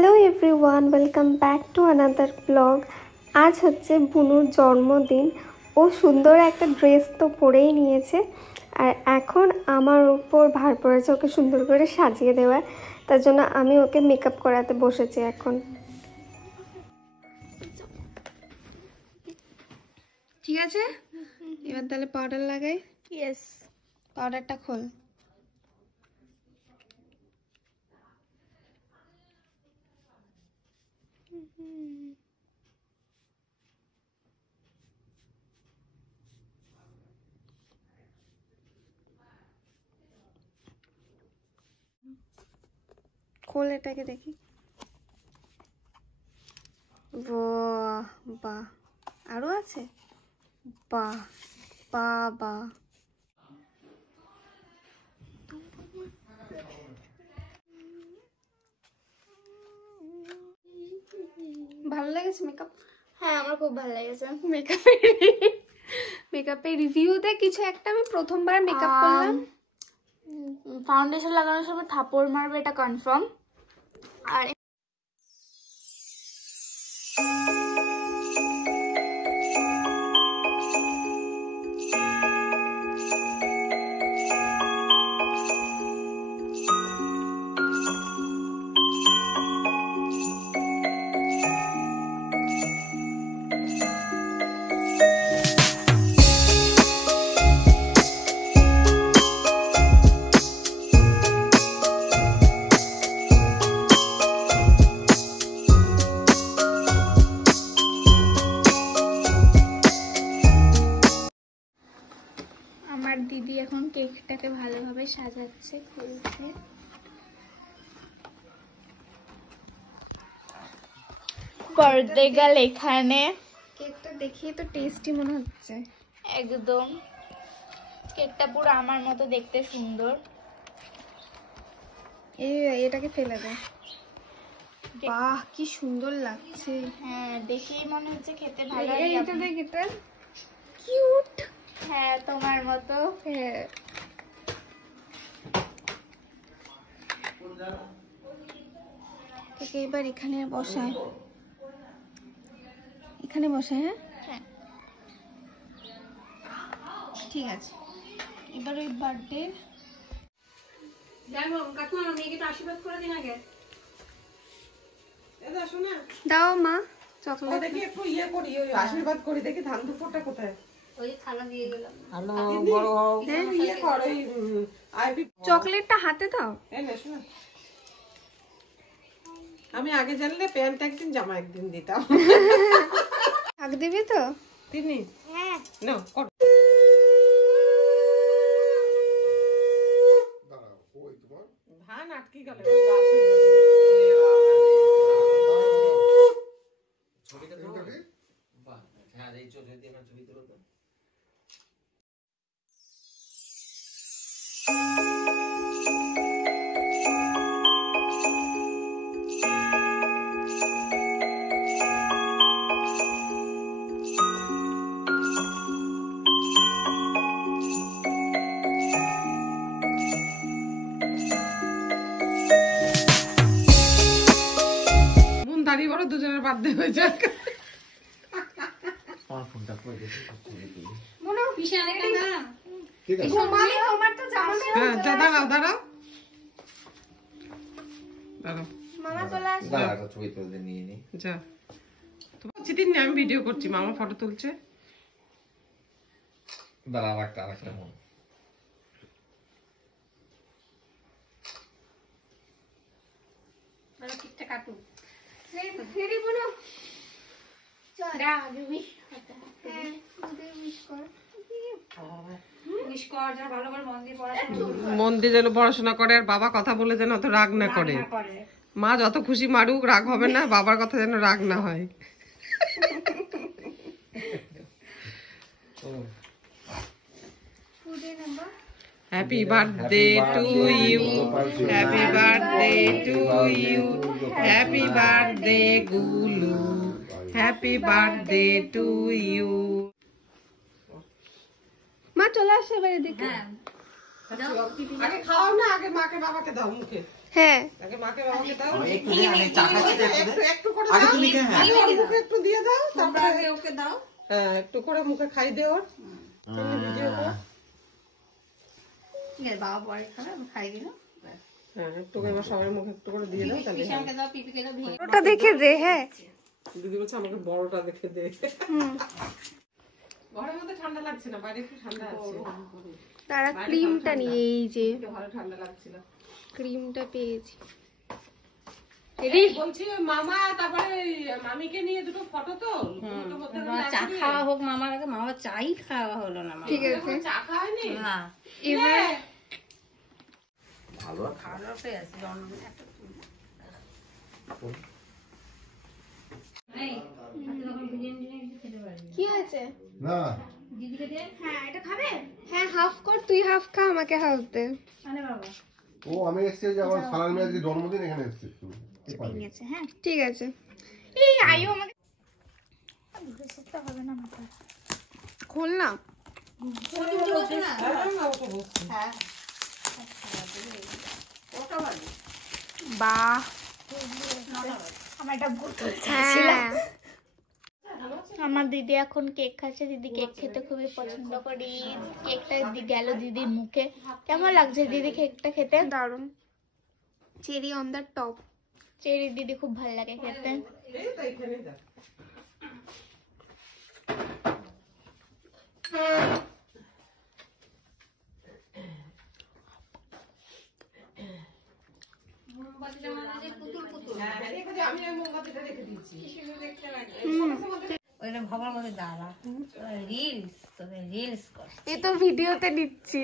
Hello everyone, welcome back to another blog. আজ হচ্ছে বুনুর জন্মদিন। ও সুন্দর একটা ড্রেস তো পরেই নিয়েছে, আর এখন আমার উপর ভার পড়েছে ওকে সুন্দর করে সাজিয়ে দেওয়ার। তার জন্য আমি ওকে মেকআপ করাতে বসেছি এখন। ঠিক আছে, এবার তাহলে পাউডার লাগাই। ইয়েস, পাউডারটা খোল। খোল এটাকে দেখি। বাহ বাহ, আরো আছে। বাহ বাহ বাহ, ভালো লেগেছে মেকআপ? হ্যাঁ, আমার খুব ভালো লেগেছে মেকআপের রিভিউতে কিছু একটা আমি প্রথমবার মেকআপ করলাম। ফাউন্ডেশন লাগানোর সময় থাপড় মারবে, এটা কনফার্ম। আর আমার দিদি এখন কেকটাকে ভালোভাবে সাজাচ্ছে, খুলছে। বার্থডে গার্ল এখানে। কেকটা দেখিয়ে তো টেস্টি মনে হচ্ছে একদম। কেকটা পুরো আমার মতো দেখতে, সুন্দর। এটাকে ফেলে দে। বাহ, কি সুন্দর লাগছে। হ্যাঁ, দেখেই মনে হচ্ছে খেতে ভালো। এইটা দেখ, এটা কিউট। হ্যাঁ, তোমার মতো। হ্যাঁ, তোকে এবার এখানে বসায়, এখানে বসায়। হ্যাঁ হ্যাঁ, ঠিক আছে। এবার ওই বার্থডে দাও মা, চকলেট দেখি একটু ইয়ে করি, ওই আশীর্বাদ করি, দেখি ধান দুপুরটা কোথায়। ওই থালা দিয়ে গেলাম। ইয়ে কর, ওই আইবি চকলেটটা হাতে দাও। শোনা, আমি আগে জানলে প্যান্ট একদিন জামা একদিন দিতাম। হাক দিবি তো? তিনি হ্যাঁ, না কর। ধান আটকে গেল। দাঁড়িয়ে বড় দুজনের বার্থডে হয়ে যাক। দাঁড়াও দাঁড়াও দাঁড়াও, মামা চলে আসে। যা তোমার চিঠির নিয়ে আমি ভিডিও করছি, মামা ফটো তুলছে। মন দিয়ে যেন পড়াশোনা করে, আর বাবা কথা বলে যেন অত রাগ না করে। মা যত খুশি মারুক, রাগ হবে না, বাবার কথা যেন রাগ না হয়। Happy birthday to you, happy birthday to you, happy birthday Gulu, happy birthday to you. মা চলে আসে এবার এদিকে। আগে খাও না, আগে মাকে বাবাকে দাও মুখে। হ্যাঁ আগে মাকে বাবাকে দাও, একটু দে, আমি চা খাচ্ছি তো একটু দে। একটু করে আগে দাও, তুমি খা, হ্যাঁ। ওর মুখে একটু দিয়ে দাও, তারপরে ওকে দাও। হ্যাঁ, একটু করে মুখে খাই দে ওর। ভিডিও কর। বাবা পরে খাবে, আমি খাই দিলাম। হ্যাঁ, একটু করে এবার সবার মুখে একটু করে দিয়ে দাও, তাহলে পিসাকে দাও, পিপিকে দাও, ভেঙে ওটা দেখে দে। হ্যাঁ দিদি বলছে আমাকে বড়টা দেখে দে। ঘরের মধ্যে ঠান্ডা লাগছে না, বাইরে একটু ঠান্ডা আছে। তারা ক্রিমটা নিয়ে, এই যে ভালো ঠান্ডা লাগছিল। ক্রিমটা পেয়েছি। বলছি মামা তারপরে মামিকে নিয়ে দুটো ফটো তো চা খাওয়া হোক মামার আগে, মামা চাই খাওয়া হলো না। ঠিক আছে, চা খাওয়ায়নি। না এবার ভালো আর খাওয়া দাওয়া আছে জন্মদিন একটা কি হয়েছে? না হ্যাঁ এটা খাবে? হ্যাঁ হাফ কর, তুই হাফ খা, আমাকে হাফ দে। আরে বাবা ও আমি এসেছি যে আমার সালার মেয়ে আজকে জন্মদিন, এখানে এসেছি। নিয়েছে। হ্যাঁ ঠিক আছে। এই আয়ু আমাকে হবে না মাথা খোল না। বাহ, আমার একটা বোতল হ্যাঁ আমার দিদি এখন কেক খাচ্ছে। দিদি কেক খেতে খুবই পছন্দ করি। কেকটা গেল দিদির মুখে। কেমন লাগছে দিদি কেকটা খেতে? দারুণ, cherry on the top. Cherry দিদি খুব ভালো লাগে খেতে। এই তো এখানে দাও। আমি ওই মোমবাতিটা রেখে দিয়েছি। ওইটা ভবার মধ্যে দাঁড়া রিলস, তোকে রিলস কর। এ তো ভিডিওতে দিচ্ছি।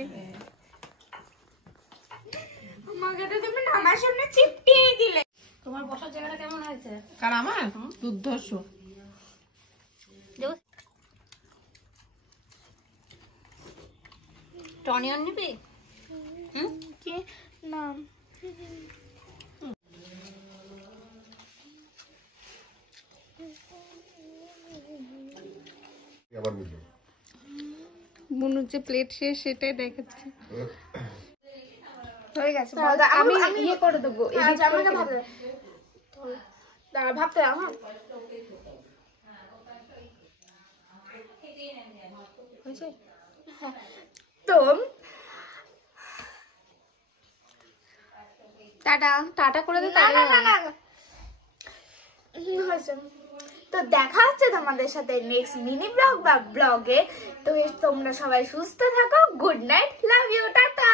আমাকে তো তুমি আমার সামনে চিপটিয়ে দিলে। তোমার বসার জায়গাটা কেমন হয়েছে? কার আমার দুর্ধর্ষ। টনিয়ন নিবি? কি না আবার নিল বুনুর যে প্লেট শেষ সেটাই দেখাচ্ছি। হয়ে গেছে, আমি ইয়ে করে দেবো। ভাবতে আমার তো টাটা টাটা করে দে। না না না না হয়েছে। তো দেখা হচ্ছে তোমাদের সাথে নেক্সট মিনি ব্লগ বা ব্লগে। তো তোমরা সবাই সুস্থ থাকো। Good night, love you, tata.